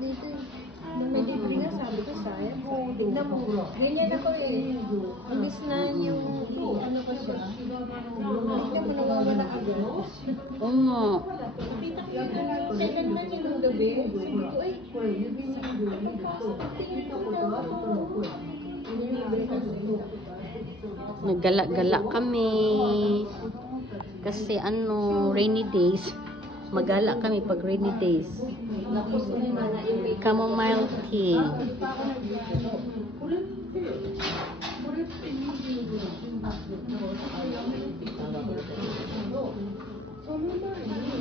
dito eh. May libre nga, sabi ko, sayang. Tignan mo, ganyan ako eh. Imbis na yung, ano ko siya. Tignan mo, nawawala agad. Oo nga. 7 man yung gabi. Sabi ko, ay, Naggala-gala kami. Kasi ano, rainy days. Magala kami pag rainy days. Chamomile tea.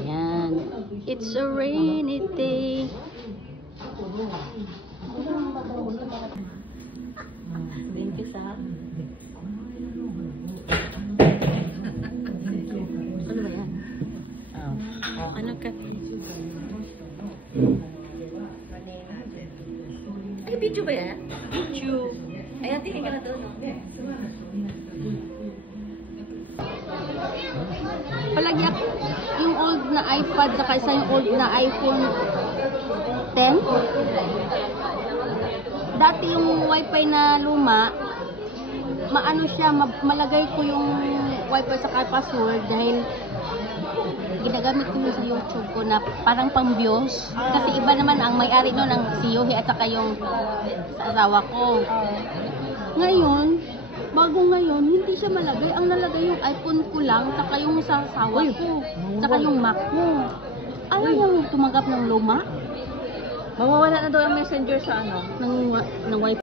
Yan. It's a rainy day. Din kita. Ano ba yan? Ano ka? Ay, video ba yan? Video. Ayan, tingin ka na doon. Palagyak yung old na iPad saka isa yung old na iPhone 10. Dati yung wifi na luma, maano siya, malagay ko yung wifi sa password dahil ginagamit ko yun sa YouTube ko na parang pang-views. Kasi iba naman ang may-ari nun, ang si Yuhi at saka yung asawa ko. Ngayon, bago ngayon, hindi siya malagay. Ang nalagay yung iPhone ko lang, saka yung sa asawa ko, saka yung Mac ko. Ayaw niyang tumanggap ng luma. mawawala na daw ang messenger sa ano? Ng wifi.